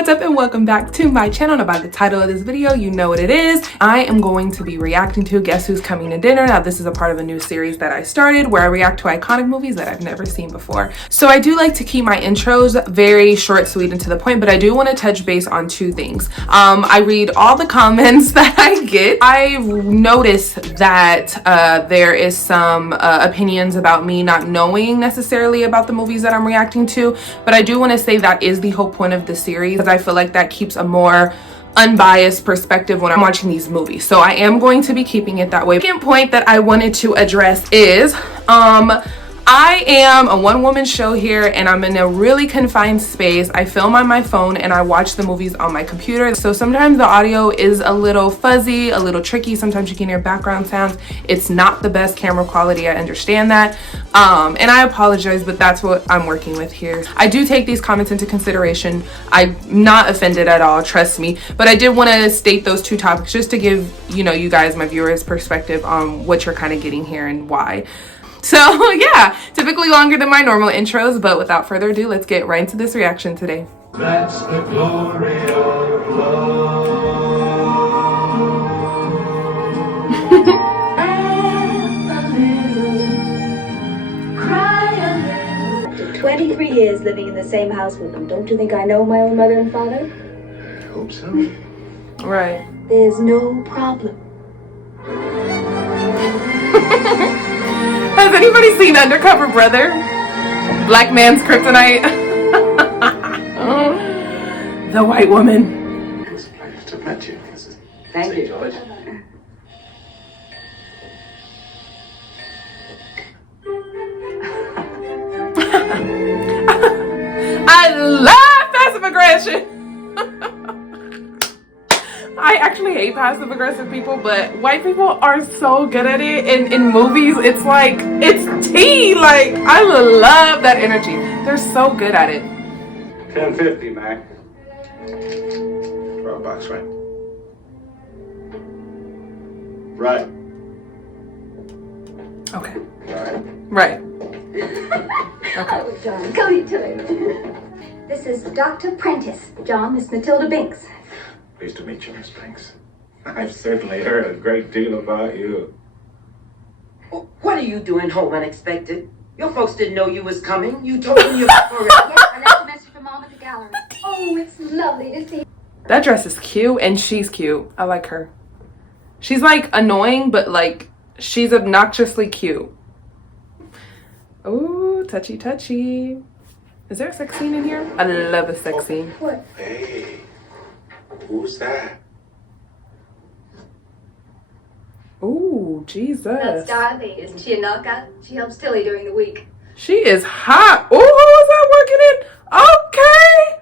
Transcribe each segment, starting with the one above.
What's up and welcome back to my channel. Now by the title of this video, you know what it is. I am going to be reacting to Guess Who's Coming to Dinner. Now this is a part of a new series that I started where I react to iconic movies that I've never seen before. So I do like to keep my intros very short, sweet, and to the point, but I do want to touch base on two things. I read all the comments that I get. I noticed that there is some opinions about me not knowing necessarily about the movies that I'm reacting to, but I do want to say that is the whole point of the series, because I feel like that keeps a more unbiased perspective when I'm watching these movies. So I am going to be keeping it that way. The second point that I wanted to address is I am a one-woman show here and I'm in a really confined space. I film on my phone and I watch the movies on my computer. So sometimes the audio is a little fuzzy, a little tricky. Sometimes you can hear background sounds. It's not the best camera quality, I understand that. And I apologize, but that's what I'm working with here. I do take these comments into consideration. I'm not offended at all, trust me. But I did want to state those two topics just to give, you guys, my viewers, perspective on what you're kind of getting here and why. So yeah, typically longer than my normal intros, but without further ado, let's get right into this reaction today. That's the glory of love. 23 years living in the same house with them. Don't you think I know my own mother and father? I hope so. Right. There's no problem. Has anybody seen Undercover Brother? Black man's kryptonite. The white woman. It was a pleasure to meet you. Thank you, George. I love passive aggression. I actually hate passive aggressive people, but white people are so good at it. In movies, it's like, it's tea. Like, I love that energy. They're so good at it. 1050, Mac. $12, right? Right. Okay. Right. Right. Okay. Oh, John, come here to This is Dr. Prentice. John, this is Matilda Binks. Pleased to meet you, Miss Banks. I've certainly heard a great deal about you. What are you doing home unexpected? Your folks didn't know you was coming. You told them you were already. Yes, I left a message for Mom at the gallery. Oh, it's lovely to see. That dress is cute, and she's cute. I like her. She's like annoying, but like she's obnoxiously cute. Ooh, touchy touchy. Is there a sex scene in here? I love a sex scene. What? Hey, who's that? Ooh, Jesus. That's Dorothy. Isn't she a knockout? She helps Tilly during the week. She is hot. Ooh, who is that working in? Okay.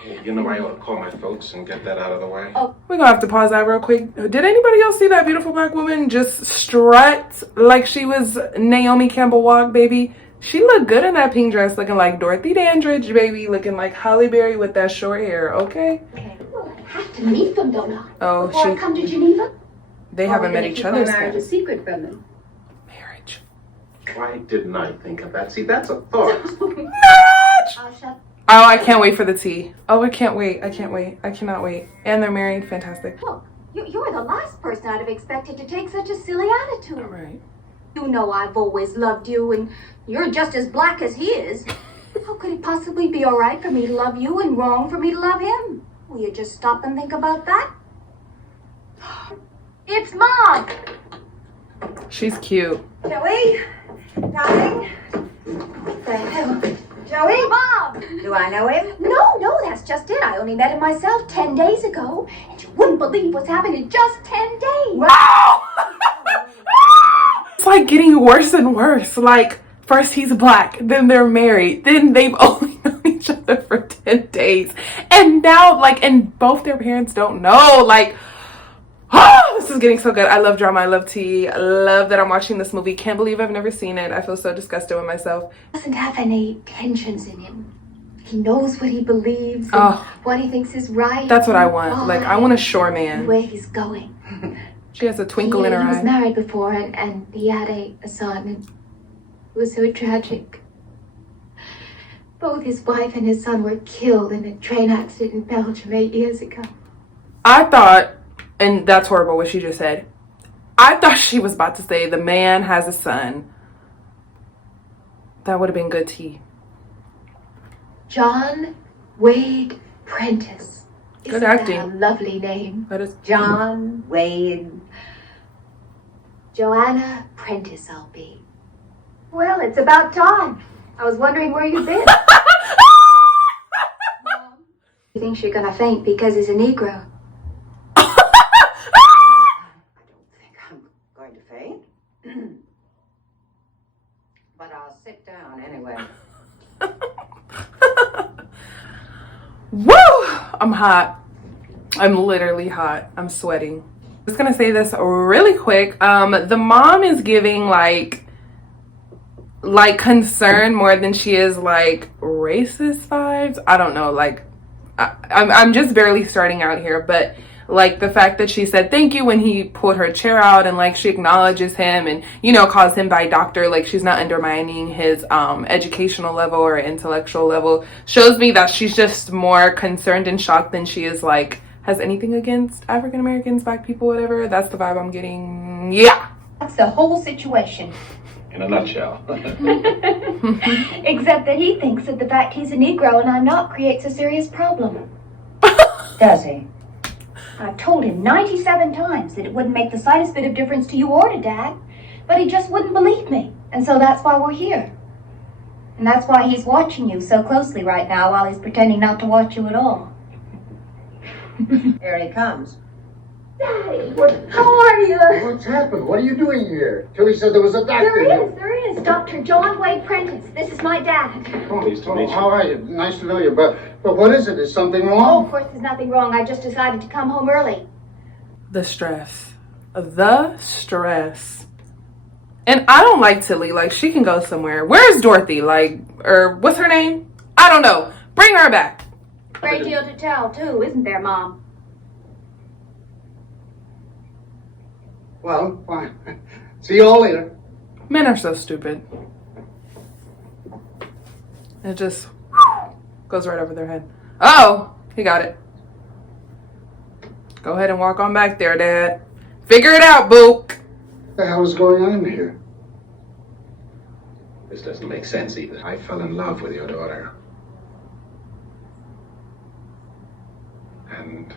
Hey, you know I ought to call my folks and get that out of the way. Oh. We're gonna have to pause that real quick. Did anybody else see that beautiful black woman just strut like she was Naomi Campbell Walk, baby? She looked good in that pink dress, looking like Dorothy Dandridge, baby, looking like Halle Berry with that short hair, okay? Okay. Well, I have to meet them, don't I? Oh, Before I come to Geneva? they haven't met each other Marriage a since. secret from them. Marriage. Why didn't I think of that? See, that's a thought. Match! I'll shut. Oh, I can't wait for the tea. Oh, I can't wait. I can't wait. I cannot wait. And they're married. Fantastic. Look, you're the last person I'd have expected to take such a silly attitude. All right. You know I've always loved you, and you're just as black as he is. How could it possibly be all right for me to love you and wrong for me to love him? Will you just stop and think about that? It's Mom! She's cute. Joey? Darling? What the hell? Joey? Mom! Do I know him? No, that's just it. I only met him myself 10 days ago, and you wouldn't believe what's happened in just 10 days. Wow! It's like getting worse and worse. Like, first he's black, then they're married, then they've only known each other for 10 days. And now, like, and both their parents don't know. Like, oh, this is getting so good. I love drama. I love tea. I love that I'm watching this movie. Can't believe I've never seen it. I feel so disgusted with myself. He doesn't have any tensions in him. He knows what he believes and what he thinks is right. That's what I want. Like, I want a shore man. Where he's going. She has a twinkle in her He was eye. married before, and he had a son, and it was so tragic. Both his wife and his son were killed in a train accident in Belgium 8 years ago. I thought, and that's horrible what she just said. I thought she was about to say the man has a son. That would have been good tea. John Wade Prentice. Good Isn't acting. that a lovely name? That is John Wade. Joanna Prentice, I'll be. Well, it's about time. I was wondering where you've been. Mom, he thinks you're gonna faint because he's a Negro. I'm going to faint. But I'll sit down anyway. Woo! I'm hot. I'm literally hot. I'm sweating. I'm just gonna say this really quick. The mom is giving like concern more than she is like racist vibes. I don't know. Like I'm just barely starting out here, but like the fact that she said thank you when he pulled her chair out, and like she acknowledges him and, you know, calls him by doctor, like she's not undermining his educational level or intellectual level, shows me that she's just more concerned and shocked than she is like has anything against African Americans, black people, whatever. That's the vibe I'm getting. Yeah, That's the whole situation. In a nutshell. Except that he thinks that the fact he's a Negro and I'm not creates a serious problem. Does he? I've told him 97 times that it wouldn't make the slightest bit of difference to you or to Dad, but he just wouldn't believe me. And so that's why we're here. And that's why he's watching you so closely right now while he's pretending not to watch you at all. Here he comes. Daddy, how are you? What's happened? What are you doing here? Tilly said there was a doctor. There is. Dr. John Wade Prentice. This is my dad. Pleased to Oh, meet you. how are you? Nice to know you. But what is it? Is something Oh, wrong? of course there's nothing wrong. I just decided to come home early. the stress. The stress. And I don't like Tilly. Like, she can go somewhere. Where's Dorothy? Like, or what's her name? I don't know. Bring her back. Great deal to tell, too, isn't there, Mom? Well, fine. See you all later. Men are so stupid. It just goes right over their head. Oh, he got it. Go ahead and walk on back there, Dad. Figure it out, boo. What the hell is going on here? This doesn't make sense either. I fell in love with your daughter. And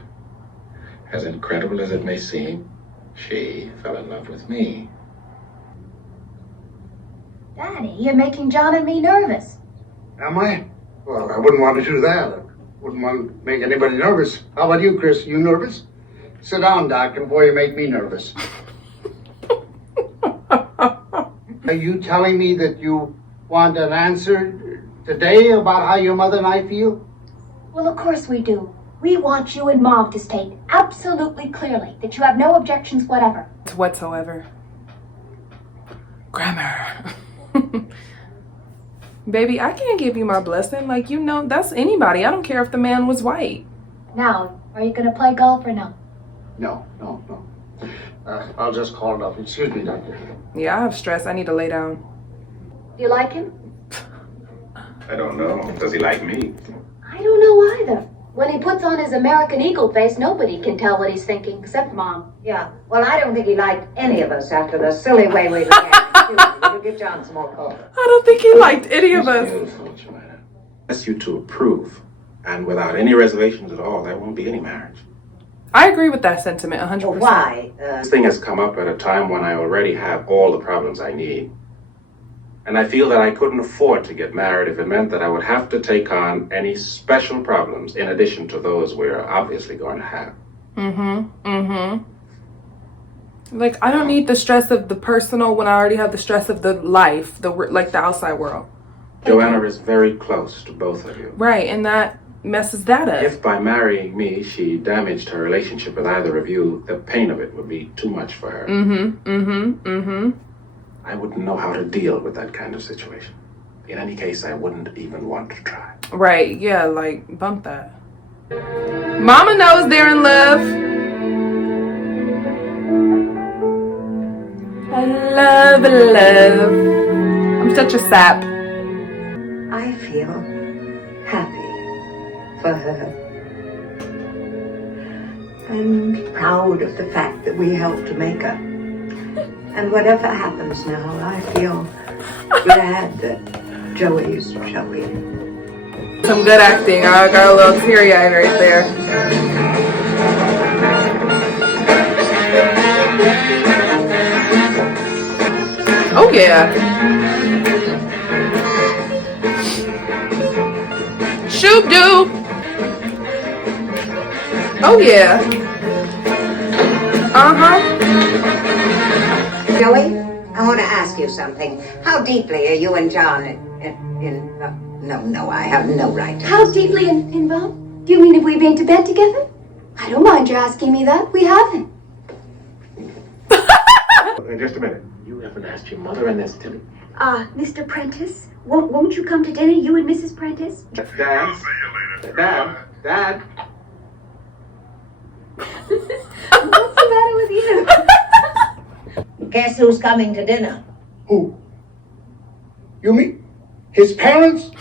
as incredible as it may seem, she fell in love with me. Daddy, you're making John and me nervous. Am I? Well, I wouldn't want to do that. I wouldn't want to make anybody nervous. How about you, Chris? You nervous? Sit down, Doc, before you make me nervous. Are you telling me that you want an answer today about how your mother and I feel? Well, of course we do. We want you and Mom to state absolutely clearly that you have no objections whatever. Whatsoever. Grammar. Baby, I can't give you my blessing. Like, you know, that's anybody. I don't care if the man was white. Now, are you going to play golf or no? No. I'll just call it off. Excuse me, Doctor. Yeah, I have stress. I need to lay down. Do you like him? I don't know. Does he like me? I don't know either. When he puts on his American Eagle face, nobody can tell what he's thinking except Mom. Yeah, well, I don't think he liked any of us after the silly way we began. We'll give John some more coffee. I don't think he liked any of He's us. beautiful, Joanna. Ask you to approve. And without any reservations at all, there won't be any marriage. I agree with that sentiment 100%. Well, why? This thing has come up at a time when I already have all the problems I need. And I feel that I couldn't afford to get married if it meant that I would have to take on any special problems in addition to those we're obviously going to have. Like, I don't need the stress of the personal when I already have the stress of the life, the outside world. Joanna is very close to both of you. Right, and that messes that up. If by marrying me she damaged her relationship with either of you, the pain of it would be too much for her. I wouldn't know how to deal with that kind of situation. In any case, I wouldn't even want to try. Right, yeah, like, bump that. Mama knows they're in love. I love. I'm such a sap. I feel for her. I'm proud of the fact that we helped to make her. And whatever happens now, I feel glad that Joey's Joey. Some good acting. I got a little teary-eyed right there. Oh yeah. Shoop doo. Oh yeah. Uh-huh. Joey, I want to ask you something. How deeply are you and John no, I have no right to. How deeply involved? Do you mean if we've been to bed together? I don't mind your asking me that. We haven't. Just a minute. You haven't asked your mother and this, Tilly. Mr. Prentice, won't you come to dinner, you and Mrs. Prentice? Dad. What's the matter with you? Guess who's coming to dinner? Who? You mean his parents?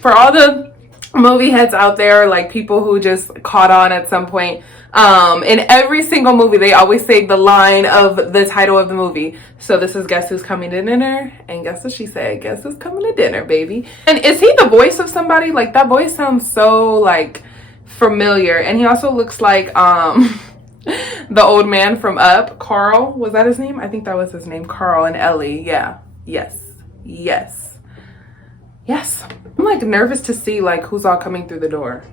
For all the movie heads out there, like people who just caught on at some point, in every single movie they always say the line of the title of the movie. So this is Guess Who's Coming to Dinner, and guess what she said? Guess who's coming to dinner, baby. And is he the voice of somebody? Like, that voice sounds so like familiar. And he also looks like the old man from Up. Carl, was that his name? I think that was his name. Carl and Ellie. Yeah. Yes. I'm like nervous to see like who's all coming through the door.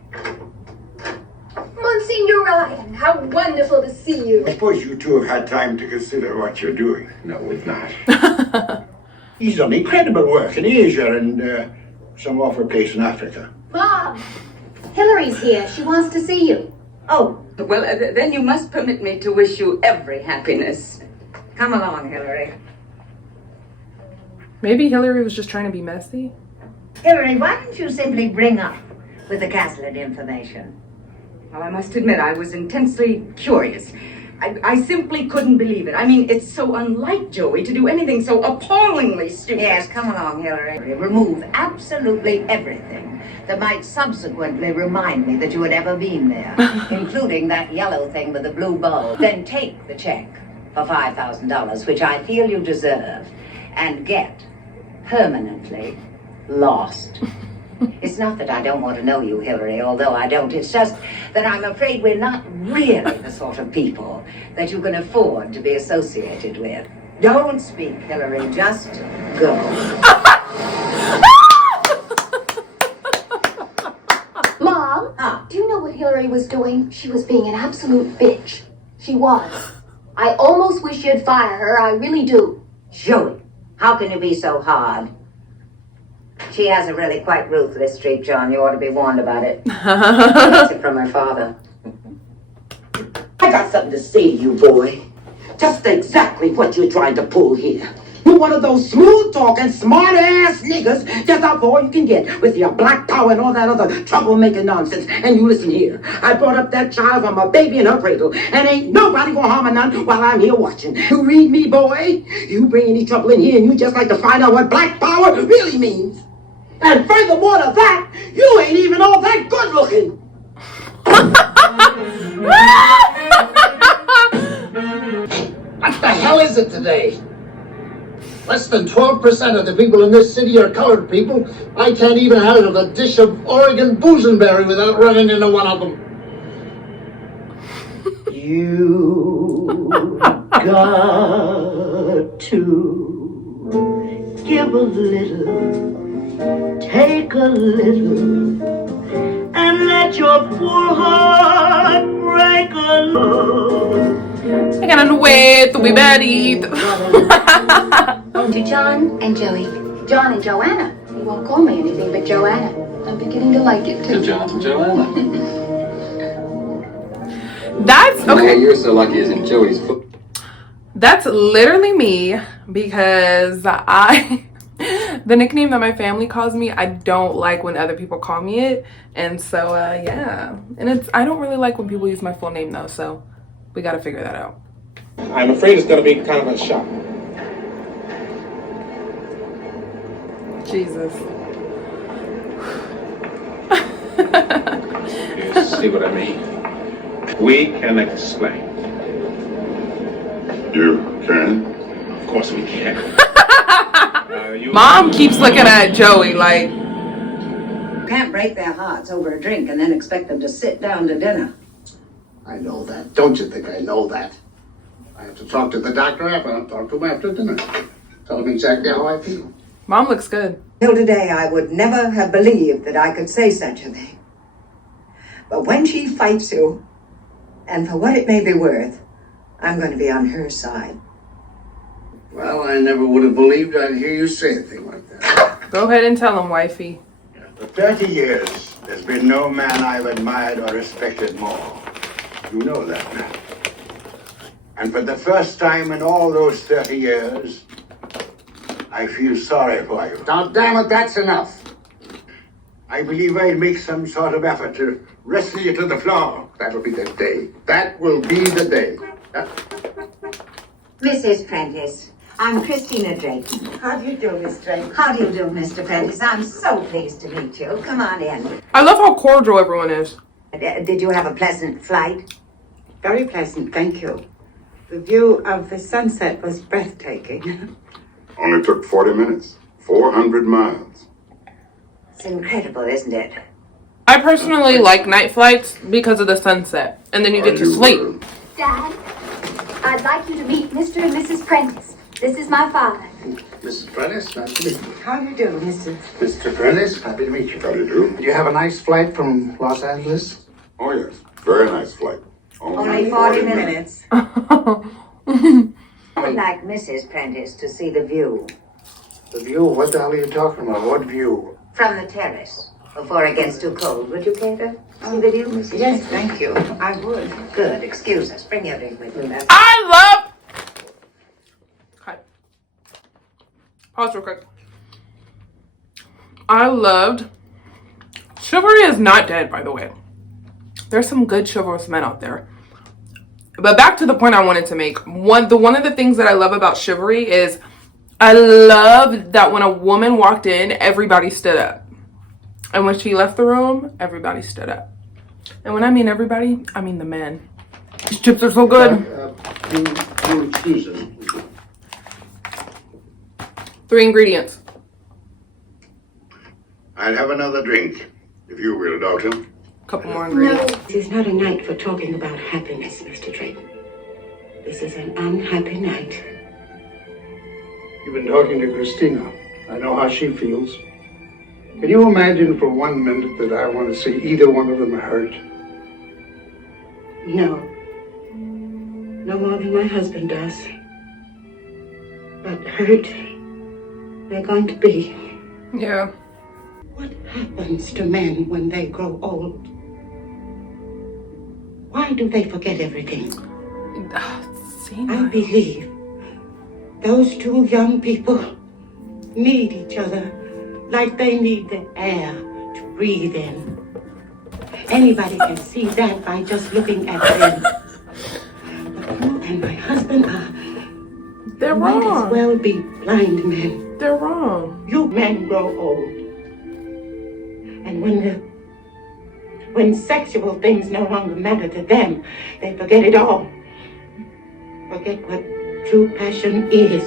Monsignor Ryan, how wonderful to see you. I suppose you two have had time to consider what you're doing. No, we've not. He's done incredible work in Asia and some awful place in Africa. Mom, Hillary's here. She wants to see you. Oh, Well, then you must permit me to wish you every happiness. come along, Hillary. Maybe Hillary was just trying to be messy. Hillary, why don't you simply bring up with the Caslett information? Well, I must admit, I was intensely curious. I simply couldn't believe it. I mean, it's so unlike Joey to do anything so appallingly stupid. Yes, come along, Hillary. Remove absolutely everything that might subsequently remind me that you had ever been there, including that yellow thing with the blue bow. Then take the check for $5,000, which I feel you deserve, and get permanently lost. It's not that I don't want to know you, Hillary, although I don't. It's just that I'm afraid we're not really the sort of people that you can afford to be associated with. Don't speak, Hillary, just go. Mom, do you know what Hillary was doing? She was being an absolute bitch. She was. I almost wish you'd fire her. I really do. Joey, how can you be so hard? She has a really quite ruthless streak, John. You ought to be warned about it. That's it from her father. I got something to say to you, boy. Just exactly what you're trying to pull here. You're one of those smooth-talking, smart-ass niggas just out for all you can get with your black power and all that other troublemaking nonsense. And you listen here. I brought up that child from a baby in her cradle, and ain't nobody gonna harm her none while I'm here watching. You read me, boy? You bring any trouble in here, and you just like to find out what black power really means. And furthermore to that, you ain't even all that good looking. What the hell is it today? Less than 12% of the people in this city are colored people. I can't even have a dish of Oregon boozleberry without running into one of them. You got to give a little, take a little, and let your poor heart break a little. I got on way to be married. To John and Joey. John and Joanna. He won't call me anything but Joanna. I'm beginning to like it too. John and Joanna. That's okay. You're so lucky isn't Joey's foot. That's literally me, because the nickname that my family calls me, I don't like when other people call me it. And so yeah, and I don't really like when people use my full name though, so we got to figure that out. I'm afraid it's going to be kind of a shock. Jesus. You see what I mean? We can explain. You can? Of course we can. Mom keeps looking at Joey like, You can't break their hearts over a drink and then expect them to sit down to dinner. I know that. Don't you think I know that? I have to talk to the doctor after. I'll talk to him after dinner. Tell him exactly how I feel. Mom looks good. Till today, I would never have believed that I could say such a thing. But when she fights you, and for what it may be worth, I'm going to be on her side. Well, I never would have believed I'd hear you say a thing like that. Go ahead and tell him, wifey. For 30 years, there's been no man I've admired or respected more. You know that now. And for the first time in all those 30 years, I feel sorry for you. Now, damn it, that's enough. I believe I'd make some sort of effort to wrestle you to the floor. That'll be the day. That will be the day. Mrs. Prentice, I'm Christina Drayton. How do you do, Miss Drayton? How do you do, Mr. Prentice? I'm so pleased to meet you. Come on in. I love how cordial everyone is. Did you have a pleasant flight? Very pleasant, thank you. The view of the sunset was breathtaking. Only took 40 minutes. 400 miles. It's incredible, isn't it? I personally like night flights because of the sunset. And then you get to sleep. Dad, I'd like you to meet Mr. and Mrs. Prentice. This is my father. Mrs. Prentice, nice to meet you. How do you do, Mr. Mr. Prentice, happy to meet you. How do you do? Did you have a nice flight from Los Angeles? Oh, yes. Very nice flight. Only 40 minutes. Oh, I would like Mrs. Prentice to see the view. The view? What the hell are you talking about? What view? From the terrace. Before it gets too cold, would you care to see the view, Mrs. Yes, thank you. I would. Good. Excuse us. Bring your drink with you. I love... Okay. Pause real quick. I loved... Chivalry is not dead, by the way. There's some good chivalrous men out there. But back to the point I wanted to make. One of the things that I love about chivalry is I love that when a woman walked in, everybody stood up. And when she left the room, everybody stood up. And when I mean everybody, I mean the men. These chips are so good. You excuse us. 3 ingredients. I'll have another drink, if you will, Doctor. Couple more ingredients. This is not a night for talking about happiness, Mr. Drayton. This is an unhappy night. You've been talking to Christina. I know how she feels. Can you imagine for 1 minute that I want to see either one of them hurt? No. No more than my husband does. But hurt, they're going to be. Yeah. What happens to men when they grow old? Why do they forget everything? I believe those 2 young people need each other like they need the air to breathe in. Anybody can see that by just looking at them. But you and my husband are... They're might wrong. as well be blind men. They're wrong. You men grow old. And when sexual things no longer matter to them, they forget it all. Forget what true passion is.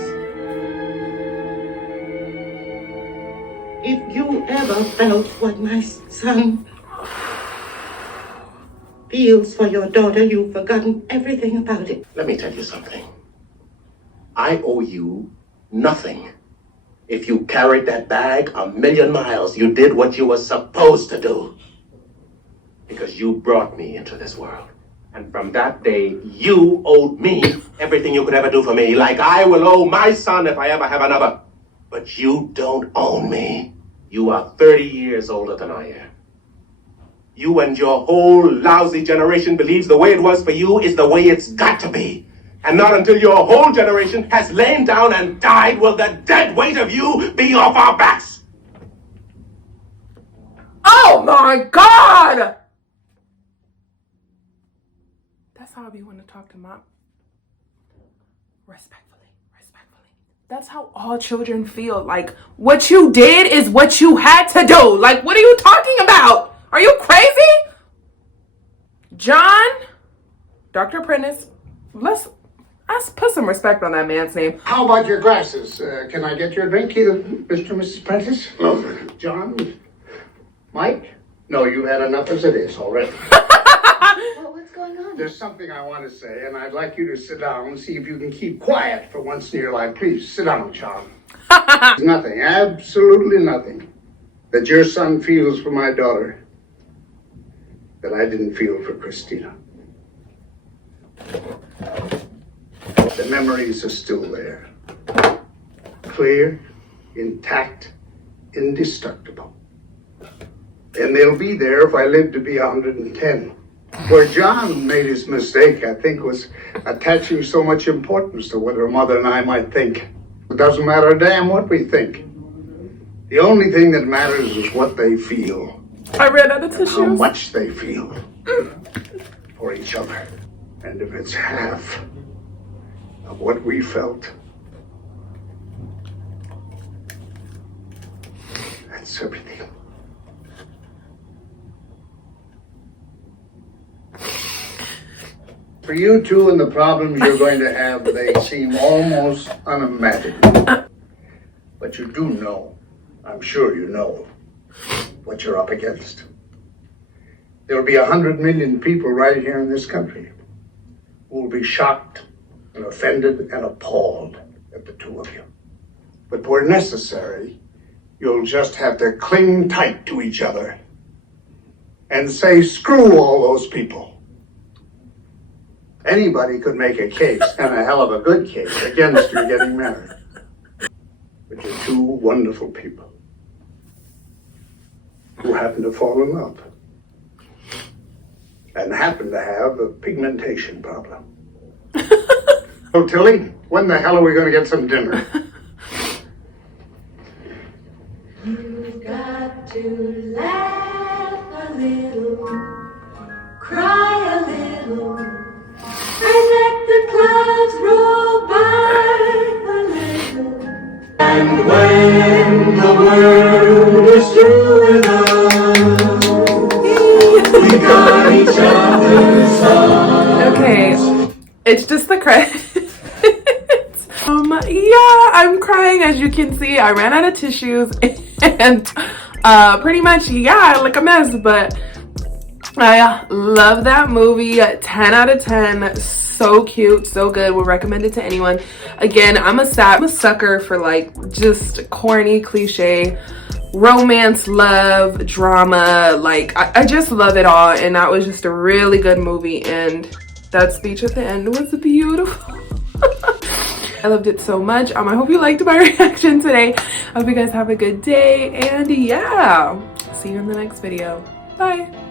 If you ever felt what my son feels for your daughter, you've forgotten everything about it. Let me tell you something. I owe you nothing. If you carried that bag 1,000,000 miles, you did what you were supposed to do. Because you brought me into this world. And from that day, you owed me everything you could ever do for me, like I will owe my son if I ever have another. But you don't own me. You are 30 years older than I am. You and your whole lousy generation believes the way it was for you is the way it's got to be. And not until your whole generation has lain down and died will the dead weight of you be off our backs. Oh my God! That's how I be wanting to talk to Mom. Respectfully. That's how all children feel. Like, what you did is what you had to do. Like, what are you talking about? Are you crazy? John, Dr. Prentice, let's put some respect on that man's name. How about your glasses? Can I get your drink, either Mr. and Mrs. Prentice? No, sir. John? Mike? No, you've had enough as it is already. Well, what's going on? There's something I want to say, and I'd like you to sit down and see if you can keep quiet for once in your life. Please, sit down, John. There's nothing, absolutely nothing, that your son feels for my daughter that I didn't feel for Christina. The memories are still there. Clear, intact, indestructible. And they'll be there if I live to be 110. Where John made his mistake, I think, was attaching so much importance to what her mother and I might think. It doesn't matter a damn what we think. The only thing that matters is what they feel. I ran out of tissues. How much they feel for each other. And if it's half of what we felt, that's everything. For you two and the problems you're going to have, they seem almost unimaginable. But you do know, I'm sure you know, what you're up against. There'll be 100 million people right here in this country who will be shocked and offended and appalled at the two of you. But where necessary, you'll just have to cling tight to each other and say, screw all those people. Anybody could make a case, and a hell of a good case, against you getting married. But you're two wonderful people who happen to fall in love and happen to have a pigmentation problem. Oh, Tilly, when the hell are we going to get some dinner? You've got to laugh a little, cry a little, and let the clouds roll by a little. And when the world is through with us, we got each other's arms. Okay, it's just the credits. Yeah, I'm crying, as you can see. I ran out of tissues and pretty much, yeah, I look a mess, but I love that movie. 10 out of 10. So cute, so good. Would recommend it to anyone. Again, I'm a sucker for like just corny, cliche romance, love, drama. Like I just love it all, and that was just a really good movie, and that speech at the end was beautiful. I loved it so much. I hope you liked my reaction today. I hope you guys have a good day, and yeah, see you in the next video. Bye.